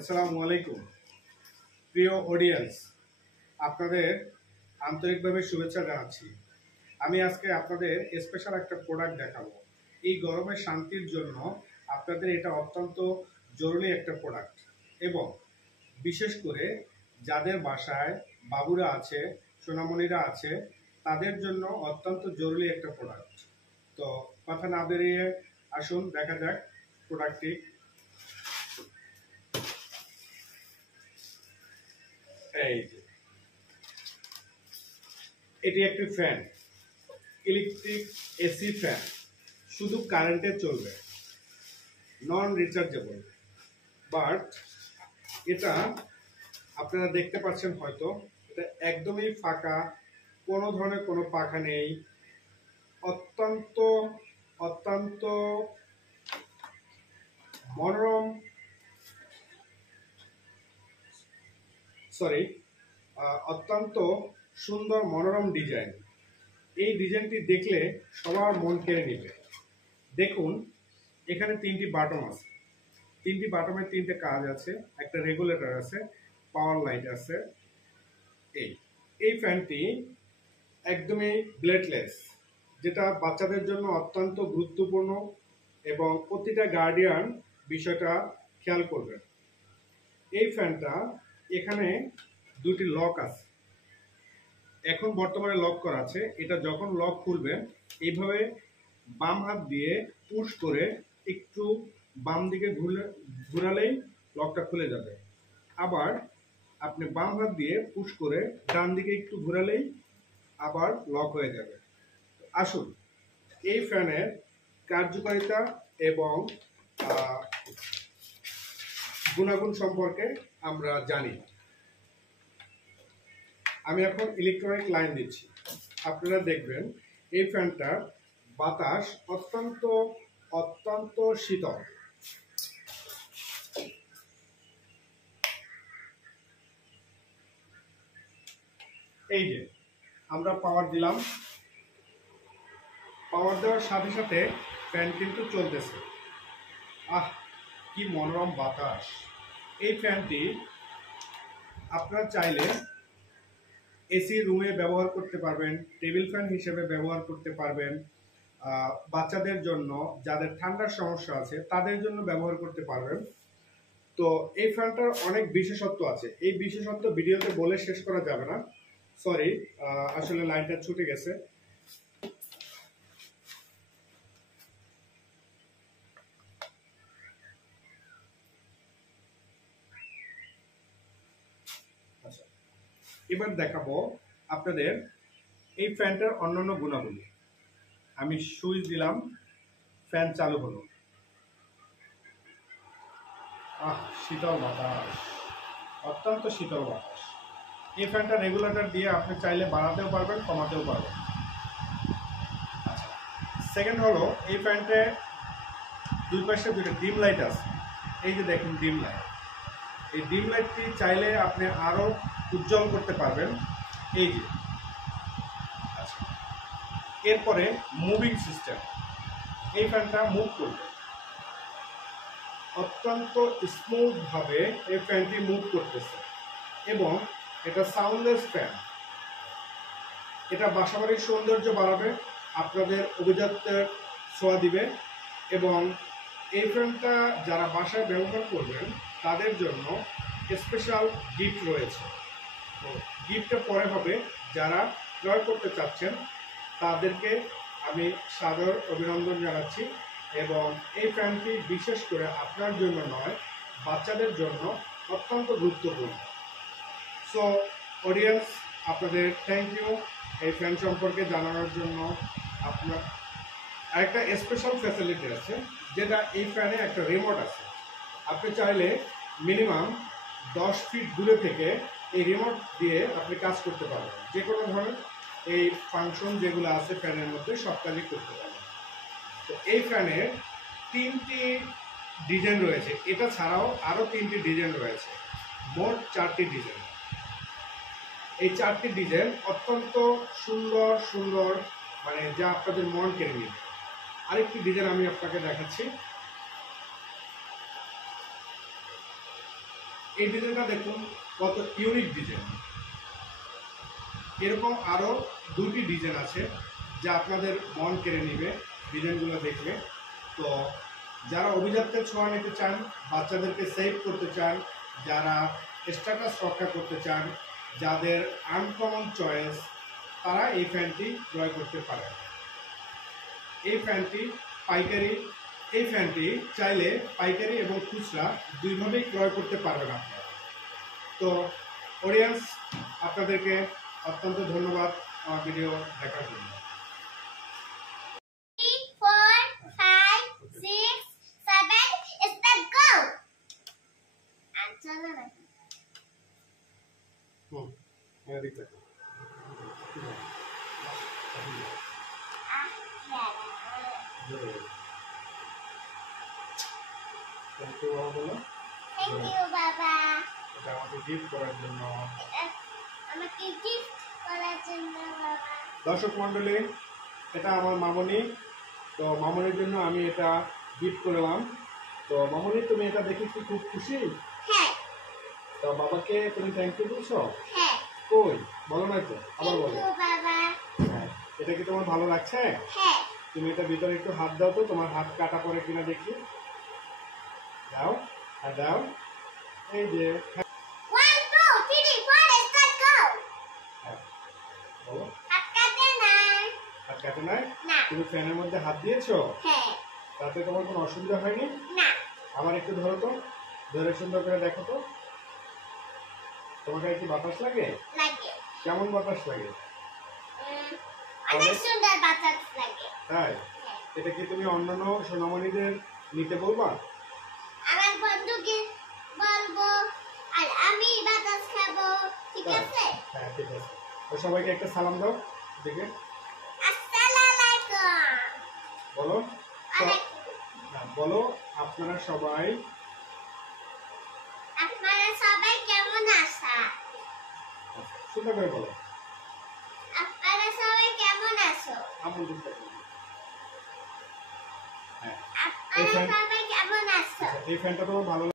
আসসালামু আলাইকুম প্রিয় অডিয়েন্স, আপনাদের আন্তরিকভাবে শুভেচ্ছা জানাচ্ছি। আমি আজকে আপনাদের স্পেশাল একটা প্রোডাক্ট দেখাবো। এই গরমের শান্তির জন্য আপনাদের এটা অত্যন্ত জরুরি একটা প্রোডাক্ট, এবং বিশেষ করে যাদের বাসায় বাবুরা আছে, সোনামণিরা আছে, তাদের জন্য অত্যন্ত জরুরি একটা প্রোডাক্ট। তো কথা না বেরিয়ে আসুন দেখা যাক প্রোডাক্টটি। এই যে এটি একটি ফ্যান, ইলেকট্রিক এসি ফ্যান, শুধু কারেন্টে চলবে, নন রিচার্জেবল। বাট এটা আপনারা দেখতে পাচ্ছেন হয়তো, এটা একদমই ফাঁকা, কোনো ধরনের কোনো পাখা নেই, অত্যন্ত অত্যন্ত মনোরম, অত্যন্ত সুন্দর মনোরম ডিজাইন। এই ডিজাইনটি দেখলে সবার মন কেড়ে নেবে। দেখুন, এখানে তিনটি বাটন আছে, তিনটি বাটনের তিনটে কাজ আছে, একটা রেগুলেটর আছে, পাওয়ার লাইট আছে। এই ফ্যানটি একদমই ব্লেডলেস, যেটা বাচ্চাদের জন্য অত্যন্ত গুরুত্বপূর্ণ, এবং প্রতিটা গার্ডিয়ান বিষয়টা খেয়াল করবেন। এই ফ্যানটা এখানে দুটি লক আছে, এখন বর্তমানে লক করা আছে। এটা যখন লক খুলবে, এইভাবে বাম হাত দিয়ে পুশ করে একটু বাম দিকে ঘুরালেই লকটা খুলে যাবে। আবার আপনি বাম হাত দিয়ে পুশ করে ডান দিকে একটু ঘুরালেই আবার লক হয়ে যাবে। আসুন এই ফ্যানের কার্যকারিতা এবং গুণাগুণ সম্পর্কে আমরা জানি। আমি এখন ইলেকট্রনিক লাইন দিচ্ছি, আপনারা দেখবেন এই ফ্যানটার বাতাস অত্যন্ত অত্যন্ত শীতল। এই যে আমরা পাওয়ার দিলাম, পাওয়ার দেওয়ার সাথে সাথে ফ্যান কিন্তু চলতেছে। কি মনোরম বাতাস! এই ফ্যানটি আপনারা চাইলে এসি রুমে ব্যবহার করতে পারবেন, টেবিল ফ্যান হিসেবে ব্যবহার করতে পারবেন, বাচ্চাদের জন্য, যাদের ঠান্ডার সমস্যা আছে তাদের জন্য ব্যবহার করতে পারবেন। তো এই ফ্যানটার অনেক বিশেষত্ব আছে, এই বিশেষত্ব ভিডিওতে বলে শেষ করা যাবে না। সরি, আসলে লাইনটা ছুটে গেছে। আচ্ছা, এবার দেখাবো আপনাদের এই ফ্যানটার অন্যান্য গুণাবলী। আমি সুইচ দিলাম, ফ্যান চালু হলো। শীতল বাতাস, অত্যন্ত শীতল বাতাস। এই ফ্যানটা রেগুলেটর দিয়ে আপনি চাইলে বাড়াতেও পারবেন, কমাতেও পারবেন। আচ্ছা, সেকেন্ড হলো এই ফ্যানটে দুই পাশে দুটো ডিম লাইট আছে। এই যে দেখুন ডিম লাইট, এই ডিম লাইটটি চাইলে আপনি আরও উজ্জ্বল করতে পারবেন। এই যে আচ্ছা, এরপরে মুভিং সিস্টেম, এই ফ্যানটা মুভ করবে, অত্যন্ত স্মুথভাবে এই ফ্যানটি মুভ করতেছে, এবং এটা সাউন্ডলেস ফ্যান। এটা বাসাবাড়ির সৌন্দর্য বাড়াবে, আপনাদের অভিজাত্যের ছোঁয়া দিবে, এবং এই ফ্যানটা যারা বাসায় ব্যবহার করবেন তাদের জন্য স্পেশাল গিফট রয়েছে। তো গিফটটা পরে হবে, যারা ক্রয় করতে চাচ্ছেন তাদেরকে আমি সাদর অভিনন্দন জানাচ্ছি। এবং এই ফ্যানটি বিশেষ করে আপনার জন্য নয়, বাচ্চাদের জন্য অত্যন্ত গুরুত্বপূর্ণ। সো অডিয়েন্স, আপনাদের থ্যাংক ইউ এই ফ্যান সম্পর্কে জানানোর জন্য। আপনার আরেকটা স্পেশাল ফ্যাসিলিটি আছে, যেটা এই ফ্যানে একটা রিমোট আছে। আপনি চাইলে মিনিমাম 10 ফিট দূরে থেকে এই রিমোট দিয়ে আপনি কাজ করতে পারবেন, যে কোনো ধরনের এই ফাংশন যেগুলো আছে ফ্যানের মধ্যে সব কাজই করতে পারবেন। তো এই ফ্যানের 3টি ডিজাইন রয়েছে, এটা ছাড়াও আরও 3টি ডিজাইন রয়েছে, মোট 4টি ডিজাইন। এই 4টি ডিজাইন অত্যন্ত সুন্দর সুন্দর, মানে যা আপনাদের মন কেড়ে নেবে। আরেকটি ডিজাইন আমি আপনাকে দেখাচ্ছি। এই ডিজাইনটা দেখুন কত ইউনিক ডিজাইন। এরকম আরও 2টি ডিজাইন আছে যা আপনাদের মন কেড়ে নেবে ডিজাইনগুলো দেখলে। তো যারা অভিজাত্যের ছোঁয়া নিতে চান, বাচ্চাদেরকে সেভ করতে চান, যারা স্ট্যাটাস রক্ষা করতে চান, যাদের আনকমন চয়েস, তারা এই ফ্যানটি ক্রয় করতে পারেন। এই ফ্যানটি চাইলে পাইকারি এবং খুচরা দুইভাবেই ক্রয় করতে পারবেন আপনারা। তো অডিয়েন্স, আপনাদেরকে অত্যন্ত ধন্যবাদ আমার ভিডিও দেখার জন্য। 3, 4, 5, 6, 7, start go! চলো না। এদিক দেখো। থ্যাংক ইউ বাবা বলো। Thank you, বাবা। এটা আমাকে গিফট করার জন্য। আমাকে গিফট করার জন্য বাবা। দর্শক মণ্ডলী, এটা আমার মামনি। তো মামনির জন্য আমি এটা গিফট করলাম। তো মামনি, তুমি এটা দেখে কি খুব খুশি? হ্যাঁ। তো বাবাকে তুমি থ্যাংক ইউ বলছো? হ্যাঁ। কই বলো না তো, আবার বলো। Thank you, বাবা। হ্যাঁ। এটা কি তোমার ভালো লাগছে? হ্যাঁ। তুমি এটা ভিতরে একটু হাত দাও তো, তোমার হাত কাটা পড়ে কিনা দেখি। দাও, আর দাও। এই যে 1, 2, 3, 4, start go! হ্যাঁ, বলো। হাত কাটে না। হাত কাটে নাই? না। তুমি ফ্যানের মধ্যে হাত দিয়েছো? হ্যাঁ। তাতে তোমার কোনো অসুবিধা হয়নি? না। আমার একটু ধরো তো, ধরে সুন্দর করে দেখো তো। তোমার গায়ে কি বাতাস লাগে? লাগে। কেমন বাতাস লাগে? অনেক সুন্দর বাতাস লাগে। তাই? হ্যাঁ। এটা কি তুমি অন্যান্য সোনামণিদের নিতে বলবা? আমার বন্ধুকে বলবো, আর আমি বাতাস খাবো, ঠিক তাই? আছে? হ্যাঁ, ঠিক আছে। তো সবাইকে একটা সালাম দাও দেখে। আসসালামু আলাইকুম। বলো। আলাইকুম। হ্যাঁ, বলো আপনারা সবাই। আপনারা সবাই কেমন আছেন? সুন্দর করে বলো। আপনারা সবাই কেমন আছো? আমন্ত্রণ করো। হ্যাঁ, আপনারা সবাই কেমন আছো? এই ফ্যানটা তোমার ভালো